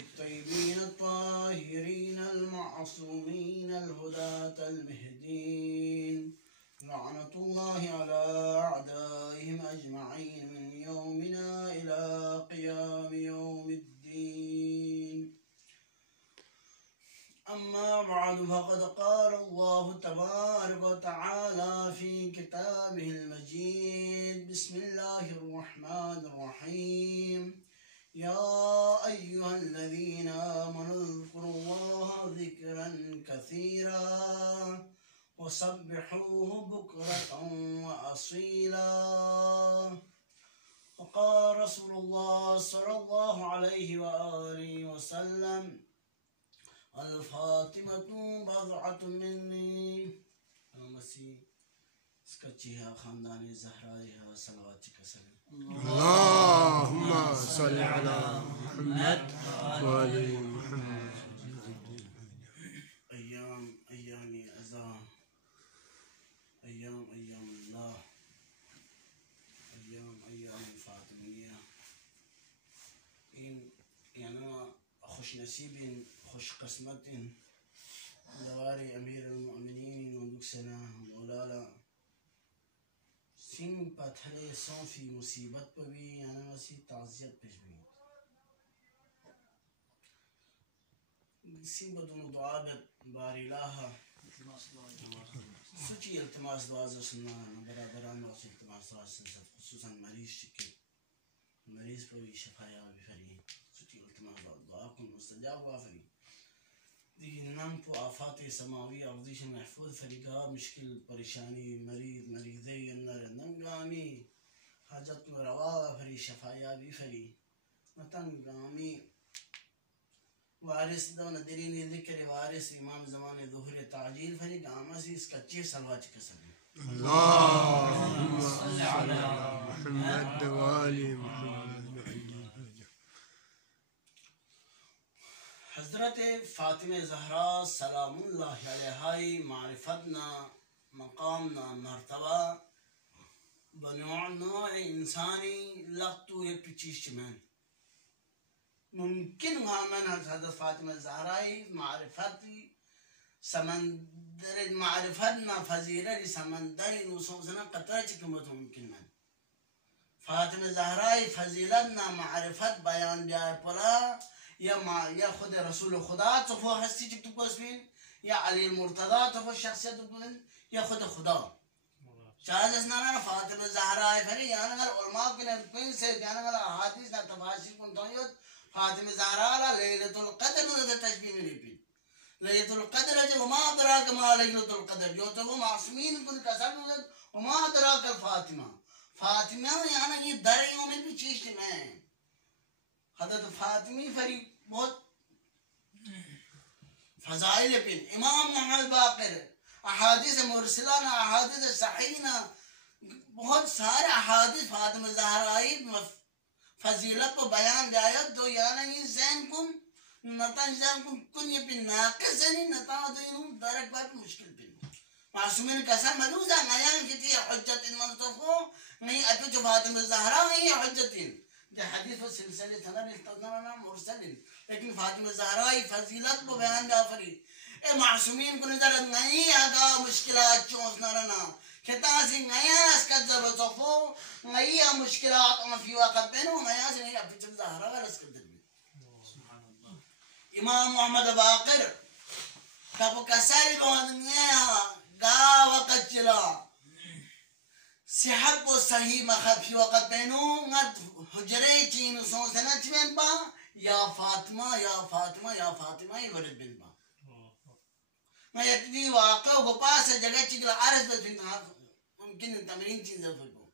الطيبين الطاهرين المعصومين الهداة المهدين لعنة الله على أعدائهم أجمعين من يومنا إلى قيام يوم الدين. أما بعد فقد قال الله تبارك وتعالى في كتابه المجيد بسم الله الرحمن الرحيم يا أيها الذين آمنوا اذكروا الله ذكرا كثيرا وسبحوه بكرة وأصيلا. وقال رسول الله صلى الله عليه وآله وسلم الفاطمة بضعة مني. المسيح سكتشيها خاندان زهراء صلوات كسل. اللهم صل على محمد و آلِ محمد. أيام أزام أيام الله أيام الفاطمية. إن يعني خوش نصيب خوش قسمت دواري أمير المؤمنين ودك سنة مولانا سين پتھرے سون فی مصیبت پر بھی یعنی وسی تعزیت پیش بھی سین بدون دعا باری لاها سوچی التماس دعا سننا برادران وسی التماس دعا سننا خصوصا مریض پر بھی شفایا بھی فری سوچی التماس دعا کن مستجاب وافری دیکھیں نام کو آفات سماوی ارضیش محفوظ فریقہ مشکل پریشانی مریضی اندر ننگامی حاجت میں روا فری شفایا بھی فری نتنگامی وارث دو ندرینی ذکر وارث امام زمان ظہر تعجیل فری گاما سی اس کچی سلوات کسر اللهم صل على محمد و آلِ محمد. حضرت فاطمہ زہرا سلام اللہ علیہ معرفتنا مقامنا مرتبہ بنوع انسانی لغتو یک چیز چمن ممکن من حضرت فاطمہ زہرا معرفتی سمندر معرفتنا فضیلہ سمندر نصوصنا قطرہ چکمت ممکن من فاطمہ زہرا فضیلتنا معرفت بیان بیار پلا یا خود رسول خدا تفو هستی چک تو بسمین یا علی المرتضی تفو شخصیت بلند یا خود خدا شاید اس نانا فاطمہ زہرا فری یعنی اگر علماء کے کوئی سے یعنی اگر احادیث نہ تفاسیر کن تویت فاطمہ زہرا لیلۃ القدر نہ تشبیہ میں پی لیلۃ القدر جو ما ادراک ما لیلۃ القدر جو تو معصومین کن قسم وما ادراک الفاطمہ فاطمہ یعنی یہ دریوں میں بھی چیز میں حضرت فاطمی فری بہت فضائل پن امام محمد باقر احادیث مرسلانہ احادیث صحیحہ بہت سارے احادیث فاطمہ زہرائی فضیلت کو بیان دیا تو یعنی یہ ذہن کن نتان ذہن کن یہ پن ناقص نہیں نتان تو یہ درک بات مشکل پن معصومین قسم ملوزہ نیان کی تھی حجت منصفو نہیں اپنے جو فاطمہ زہرا نہیں حجت ده حديث سلسلة تنبي تنبي مرسل لكن فاطمة زهراء فضيلت ببيان جعفري معصومين كن در نہیں آگا مشکلات چونس نرنا کتاسی نہیں اسکت زبطفو نہیں مشکلات فی وقت بینو نہیں آسی نہیں افیت زهراء اسکت در امام محمد باقر کب کسری بہنیا گا وقت چلا صحت و صحیح مخد فی وقت بینو ngad حجرے چین سوسنا چمن با یا فاطمہ یا فاطمہ یا فاطمہ یہ ورد بن با ما يكفي واقع وقاس جگہ چگلا عرض بس ممكن تمرين چیزا فيكو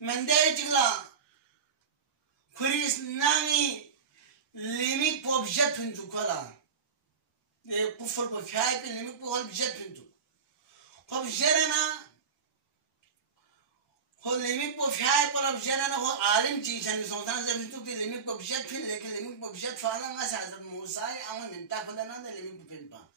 من ده چگلا خريس نامي ليميك بو بجد فينتو كلا كفر بفياي بي ليميك بو هل بجد فينتو خب جرنا هو ليميك بو فياي بلا بجرنا هو عالم چيشان سوتان زفينتو بي ليميك بو بجد فين لكن ليميك بو بجد فعلا ما حضرت موسى اما من تاخذنا ده ليميك بو فين با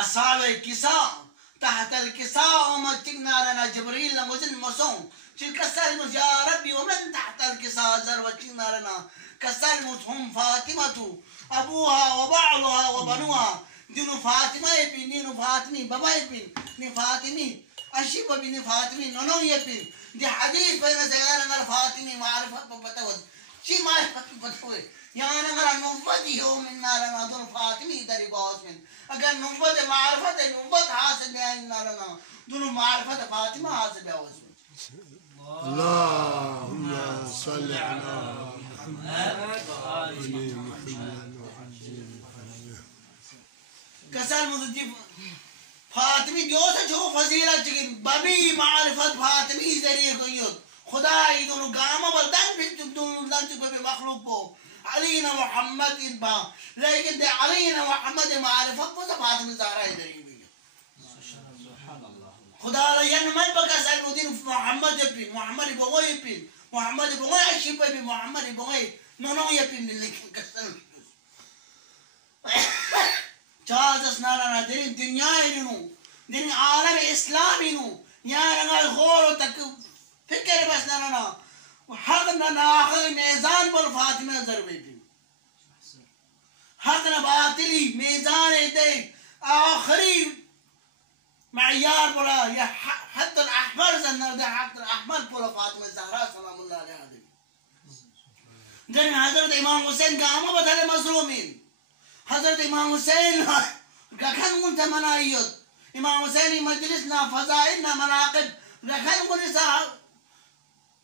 أصحاب الكساء تحت الكساء ومتقنا لنا جبريل لمزن مصون تلك السلمس يا ربي ومن تحت الكساء زروتنا لنا كالسلمس هم فاطمة أبوها وبعلها وبنوها دينو فاطمة يبين دينو فاطمي بابا يبين ني فاطمي أشيب بني فاطمي نونو يبين دي حديث بين سيدنا فاطمي معرفة بفتوى شي معرفة بفتوى يعني أنا نفضي يوم من لنا دون فاطمي دري قاسم أجر نفضي معرفة نفض حاصل بين لنا دون معرفة فاطمة حاصل بين اللهم صل على محمد وآل محمد كسر مذكر فاطمي جوسه جو فضيلة جين بابي معرفة فاطمي ذريعة قيود خدا يدونو قامة بلدان بيجدون لانتو بابي مخلوق بو علينا محمد با لكن ده علينا محمد معرفة بس فاطمي زهرا ذريعة خدا لا ينمل بكسر مدين محمد يبين محمد بوغي يبين محمد بوغي أشيب يبين محمد بوغي نونو يبين لكن كسر جازس نارنا دين دنيا إنه دين عالم إسلامي إنه يا نقال غور تك فكر بس نارنا وحقنا ناخذ ميزان بالفاطمة زربي حقنا باطلي ميزان يدي آخري معيار بلا يا حتى الأحمر زنا ده حتى الأحمر بلا فاطمة الزهراء سلام الله عليها دين حضرت إمام حسين قاموا بثلاث مظلومين حضرت إمام حسين كان كنت منايد إمام حسين مجلسنا فضائلنا مناقب لكن كنت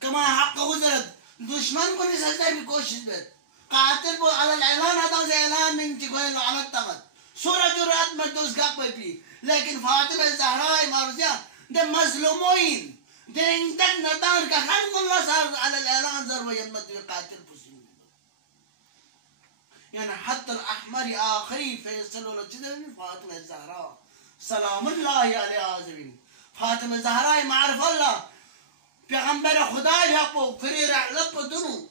كما حق وزرد دشمن كنت سجل بكوشش بيت قاتل بو على الإعلان هذا زي إعلان من تقول على التمد سورة جرات مدوس قاق بي لكن فاطمة الزهراء مارزيا ده مظلومين ده عندك نتان كان كل صار على الإعلان زر ويمد يقاتل بسين يعني حتى الأحمر آخري فيصلوا لجدهم فاطمة الزهراء سلام الله عليها زمين فاطمة الزهراء معرف الله پیغمبر خدا يابو فريرا لبدنو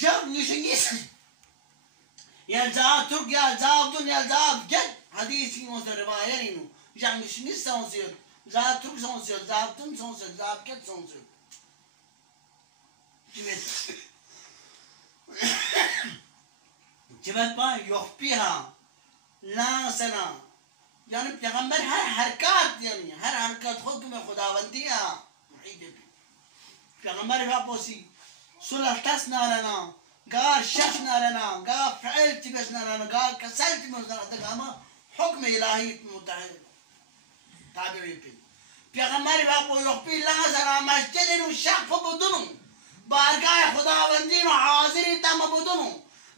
جاب نشنيس يا زاب ترك يا زاب دن يا زاب جد حديثي موسى رواية إنه جاب نشنيس سونسير زاب ترك سونسير زاب دن سونسير زاب جد سونسير جبت با يخبيها لا سنا يعني پیغمبر هر حرکات يعني هر حرکات حکم خداوندیه محیط بی پیغمبر باپوسی صلح تس نارنا قال شخص نارنا قال فعل تبس نارنا قال كسلت مزرعة اما حكم الهي متحد تابعي بي پیغمبر باپو يخبي لازر مسجد والشخص بدنو بارگاه خداوندی حاضر تم بدنو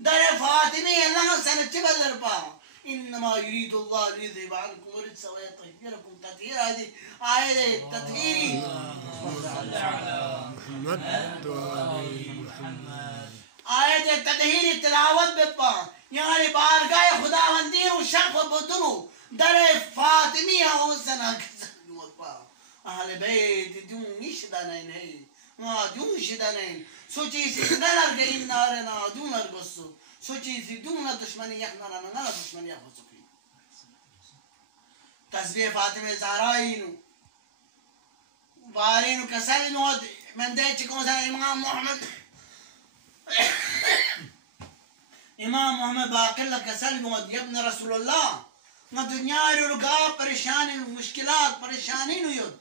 در فاطمه الله سنة بدر با إنما يريد الله ليذهب عنكم الرجس ويطهركم تطهيرا هذه آية تطهيري محمد وآل محمد آية التطهيري تلاوت بپا يعني بارگاه خداوندی وشرف بدنو در فاطمية وسنة كسر أهل بيت دون نشدانين هي ما دون شدانين سوچي سي نلر گئين نارنا دون ارگسو سوچي سي دون دشمني يخنا نلا دشمني يخسو تسبيح فاطمة زهراء وارينو كسل نود من ديتش كون إمام محمد إمام محمد باقر لك كسل نود يا ابن رسول الله ما دنيا رجع پریشانی مشکلات پریشانی نيود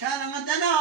كان عندنا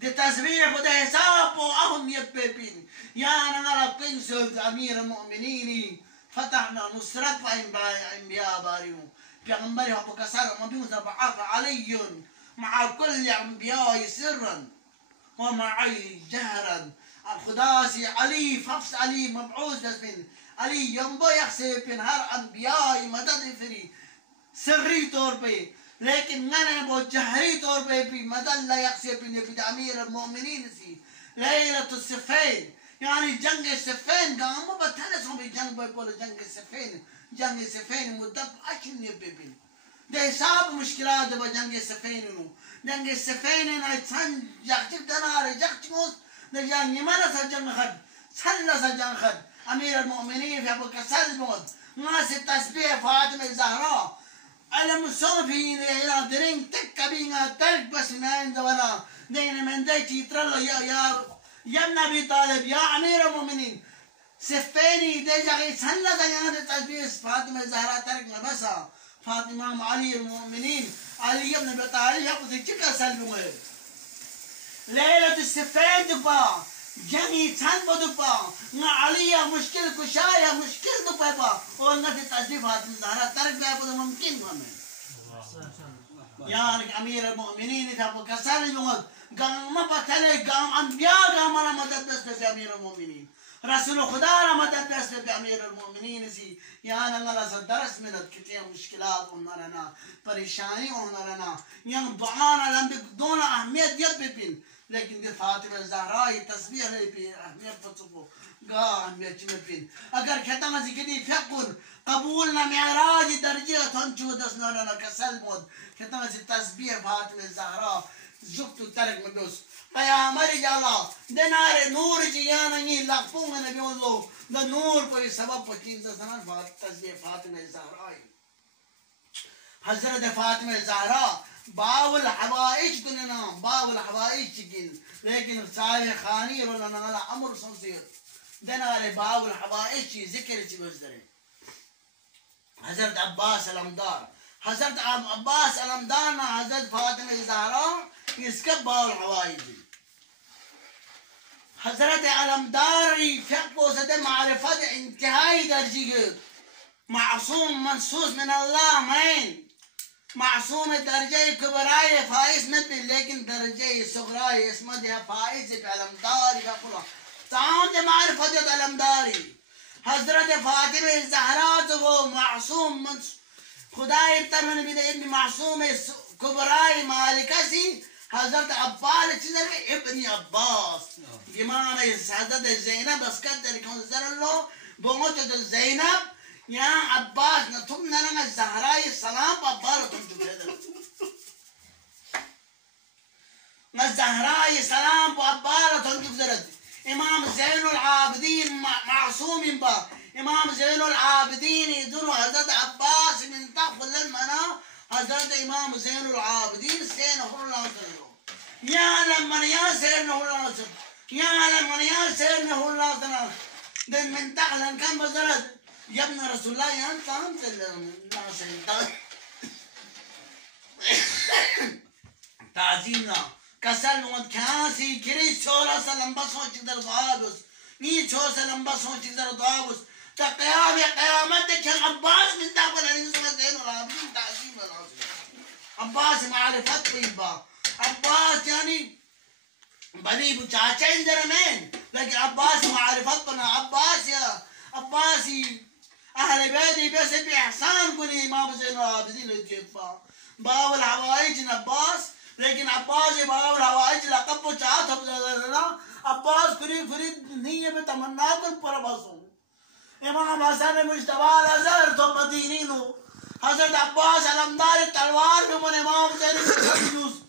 دي تسبيح وده حساب وأهمية بين يا نغلا قنصل أمير المؤمنين فتحنا نصرت أنبياء باريو پیغمبر أبو كسر مبيوز بعث علي مع كل أنبياء سرا ومعي جهرا الخداسي علي ففس علي مبعوث من علي ينبو يحسب بين هر أنبياء مدد فري سري طور بي لكن أنا بو جهري طور بي مدد لا يحسب بين في أمير المؤمنين سي ليلة الصفين يعني جنگ سفين قام بتنسهم بجنگ بيقول جنگ سفين مدب أكن يبين ده حساب مشكلات بجنگ سفين إنه جنگ سفين إنه تان جاكتك دنار جاكتكوس ده جنگ يمانا سجن خد سلا سجن خد أمير المؤمنين في أبو كسل موت ناس التسبيح فاطمة الزهراء على مصوفين يا درين تكبينا ترك بس ما عندنا دين من دايتي ترى يا ابن ابي طالب يا امير المؤمنين سفيني دجاغي سنة زيان التسبيح فاطمة الزهراء تركنا بس فاطمة علي المؤمنين علي ابن ابي طالب ياخذ كيكا سلمه ليلة السفين دبا جميع تنبو دبا نا علي مشكل كشاية مشكل دبا قلنا في التسبيح فاطمة الزهراء ترك بابا ممكن كمان يا امير المؤمنين تابو كسال يوم قام ما بتلي قام انبياء قام انا مدد بس بامير المؤمنين رسول خدا مدد بس بامير المؤمنين سي يا انا درس من كثير مشكلات ونرنا پریشانی ونرنا يوم دعانا لم بدون اهميه يبين لكن دي فاطمه الزهراء تسبيح لي باهميه فتوفو قا اهميه تمبين اگر كتنا زكدي فقر قبولنا معراج درجه تنجو دسنا لنا كسل مود كتنا التسبيح فاطمه الزهراء زبط ترك مدوس قيامر جالا دنار نور جيانا ني لقفون نبي الله ده نور کوئی سبب پچین سنن تسبیح فاطمه الزهراء حضرت فاطمه الزهراء باب الحوائج كنا باب الحوائج جن لكن صالح خاني ولا نغلا امر صوصير دنا باب الحوائج ذكر بزدري حضرت عباس الامدار حضرت عباس الامدار حضرت فاطمه الزهراء يسكب باب الحوائج حضرت علمداري فقه سد معرفة انتهاء درجة معصوم منصوص من الله مين معصوم درجة كبراء فائز نبي لكن درجة صغرى اسمها فائز علمداري فقه تعامل معرفة علمداري حضرت فاطمة الزهراء هو معصوم من خداي ترمن بده ابن معصوم كبراء مالكسي حضرت عباس ابن عباس جماعة حضرت زينب بس قدر يكون زرلو بموت زينب يا عباس نتمنى لنا الزهراء السلام عباس تنتظر الزهراء السلام عباس تنتظر إمام زين العابدين معصوم با إمام زين العابدين يدور حضرت عباس من تقبل المنام حضرت إمام زين العابدين سينه الله يا لمن يا سينه الله يا لمن يا سينه الله ده من تعلن كم بزرد يا ابن رسول الله يا أنت الناس تعزينا كسل وقت كاسي كريس شورا سلام بسون تقدر ضابس ني شو سلام بسون تقدر ضابس تقيام قيامتك يا عباس من تقبل الإنسان زين العابدين تعزينا عباس معرفة طيبة عباس يعني بني بچاچا اندرمين لكن عباس معرفتنا عباس يا عباسي أهل بيتي بس بإحسان كوني إمام زين العابدين الجفا باب الحوائج عباس لكن عباس باب الحوائج لقب بچاتا بزرنا عباس فريد نية بتمنى كل پرباسو إمام حسن مجتبى الأزهر ثم مدينينو حضرت عباس علمدار تلوار بمن امام زين العابدين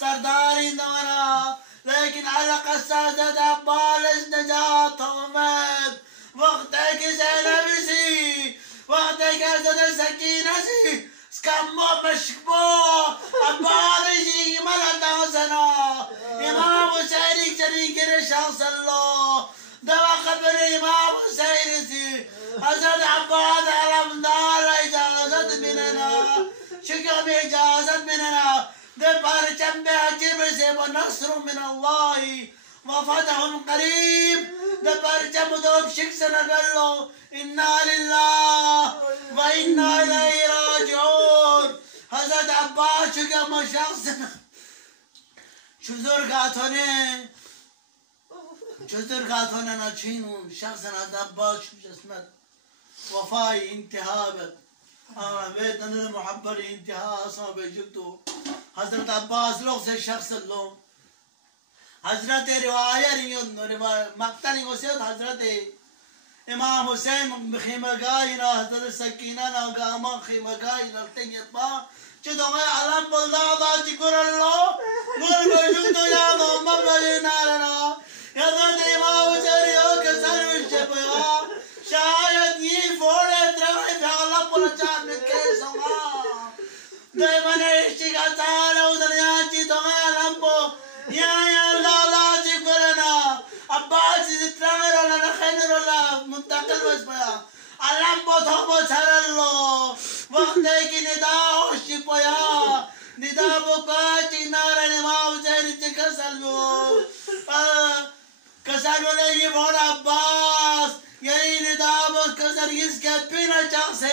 سرداري دمنا لكن على قصادة عبالش نجات ومات وقتك زينب سي وقتك زينب سكينة سي سكمو مشكبو عبالش ملتا سنا إمام حسين شريك الشخص الله دوا قبر إمام حسين سي حسن عباد علم دار إجازة مننا شكم إجازة مننا دبر جنب عجيب سيب نصر من الله وفتح قريب دبر جنب دوب شكسنا قال له إنا لله وإنا إليه راجعون حضرت عباس شكم شخصنا شزر قاتونه نچینون شخصنا دباش جسمت وفاي انتهابت بيت أنا محبر انتهاء أصاب جبتو حضرت عباس لوگ سے شخص لو حضرت رواية مقتل وسيد حضرت إمام حسين بخيمة قاينة حضرت سكينة ناقاما خيمة قاينة التنجت با چدوغي علم بلدادا جكر الله قل بجوتو يا ضم بلنا لنا حضرت إمام حسين كسر الشبيا شايد يفوري ترغي في علم بلدان كيسوها دايما اشتغل تعالى ودرياتي دوغي علم بو يا الله لا جكرنا عباس ترغي ولا نخير ولا منتقل واسبيا علم بو ثوبو سر الله وقتك نداء الشبيا نداء بقاتي نار الإمام حسين تكسلو كسلو لي بور عباس يلي نداء بكسر يسكت بينا شخصي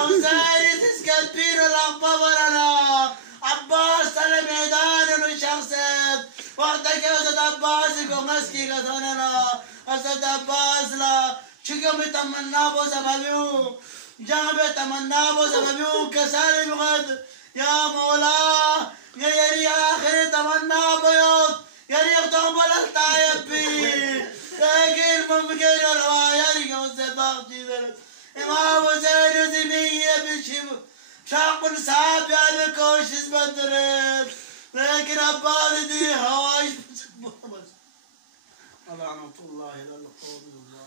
أو زايد يسكت بينا الأخبارنا عباس سلم ميدان الشخصي وقتك أزد عباس يكون مسكي قطننا أزد عباس لا شكم تمنى بو سببيو جامع تمنى بو سببيو كسالي بغد يا مولا يا يري آخر تمنى بيوت يري اختم بالالتايب بي لكن ممكن الرواية يوسف باقي ذلك إمام حسين زمية بالشبه شاق صعب يعني كوشس بدرت لكن أبالي دي هوايش لعنة الله إلى القول الله